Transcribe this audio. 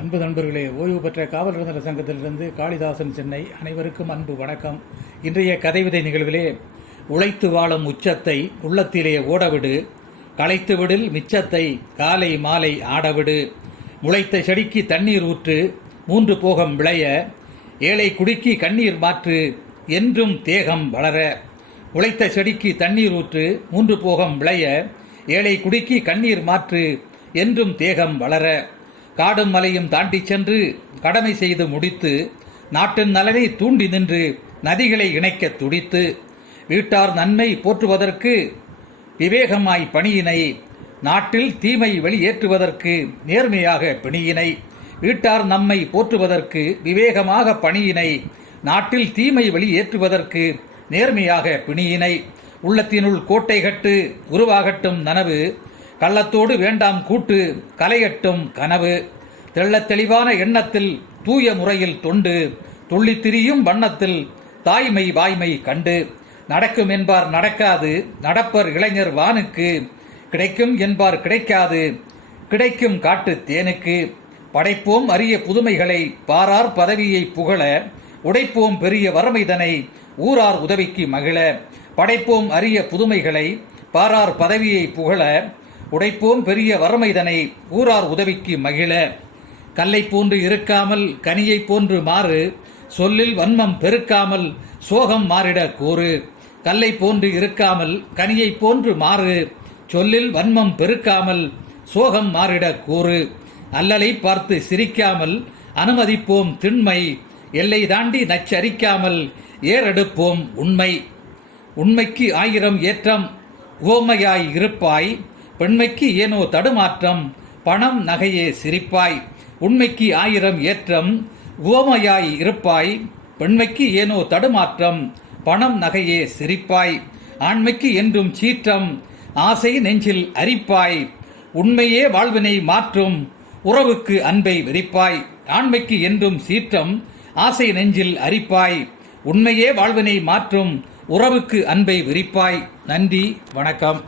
அன்பு நண்பர்களே, ஓய்வு பெற்ற காவலர் நல சங்கத்திலிருந்து காளிதாசன், சென்னை. அனைவருக்கும் அன்பு வணக்கம். இன்றைய கதைவிதை நிகழ்விலே, உழைத்து வாழும் உச்சத்தை உள்ளத்திலே ஓடவிடு, களைத்துவிடில் மிச்சத்தை காலை மாலை ஆடவிடு, முளைத்த செடிக்கு தண்ணீர் ஊற்று 3 போகம் விளைய, ஏழை குடிக்கு கண்ணீர் மாற்று என்றும் தேகம் வளர. உழைத்த செடிக்கு தண்ணீர் ஊற்று 3 போகம் விளைய, ஏழை குடிக்கு கண்ணீர் மாற்று என்றும் தேகம் வளர. காடும் மலையும் தாண்டி சென்று கடமை செய்து முடித்து, நாட்டின் நலனை தூண்டி நின்று நதிகளை இணைக்க துடித்து, வீட்டார் நன்மை போற்றுவதற்கு விவேகமாய் பணியினை, நாட்டில் தீமை வெளியேற்றுவதற்கு நேர்மையாக பிணியினை. வீட்டார் நம்மை போற்றுவதற்கு விவேகமாக பணியினை, நாட்டில் தீமை வெளியேற்றுவதற்கு நேர்மையாக பிணியினை. உள்ளத்தினுள் கோட்டை கட்டு உருவாகட்டும் நனவு, கள்ளத்தோடு வேண்டாம் கூட்டு கலையட்டும் கனவு. தெள்ளத் தெளிவான எண்ணத்தில் தூய முறையில் தொண்டு, துள்ளித் திரியும் வண்ணத்தில் தாய்மை வாய்மை கண்டு. நடக்கும் என்பார் நடக்காது, நடப்பர் இளைஞர் வானுக்கு, கிடைக்கும் என்பார் கிடைக்காது, கிடைக்கும் காட்டு தேனுக்கு. படைப்போம் அரிய புதுமைகளை பாரார் பதவியை புகழ, உடைப்போம் பெரிய வறுமைதனை ஊரார் உதவிக்கு மகிழ. படைப்போம் அரிய புதுமைகளை பாரார் பதவியை புகழ, உடைப்போம் பெரிய வறுமைதனை ஊரார் உதவிக்கு மகிழ. கல்லை போன்று இருக்காமல் கனியை போன்று மாறு, சொல்லில் வன்மம் பெருக்காமல் சோகம் மாறிட கூறு. கல்லை போன்று இருக்காமல் கனியை போன்று மாறு, சொல்லில் வன்மம் பெருக்காமல் சோகம் மாறிட கூறு. அல்லலை பார்த்து சிரிக்காமல் அனுமதிப்போம் திண்மை, எல்லை தாண்டி நச்சரிக்காமல் ஏறெடுப்போம் உண்மை. உண்மைக்கு 1000 ஏற்றம் உவமையாய் இருப்பாய், பெண்மைக்கு ஏனோ தடுமாற்றம் பணம் நகையே சிரிப்பாய். உண்மைக்கு 1000 ஏற்றம் உவமையாய் இருப்பாய், பெண்மைக்கு ஏனோ தடுமாற்றம் பணம் நகையே சிரிப்பாய். ஆண்மைக்கு என்றும் சீற்றம் ஆசை நெஞ்சில் அரிப்பாய், உண்மையே வாழ்வினை மாற்றும் உறவுக்கு அன்பை விரிப்பாய். ஆண்மைக்கு என்றும் சீற்றம் ஆசை நெஞ்சில் அரிப்பாய், உண்மையே வாழ்வினை மாற்றும் உறவுக்கு அன்பை விரிப்பாய். நன்றி, வணக்கம்.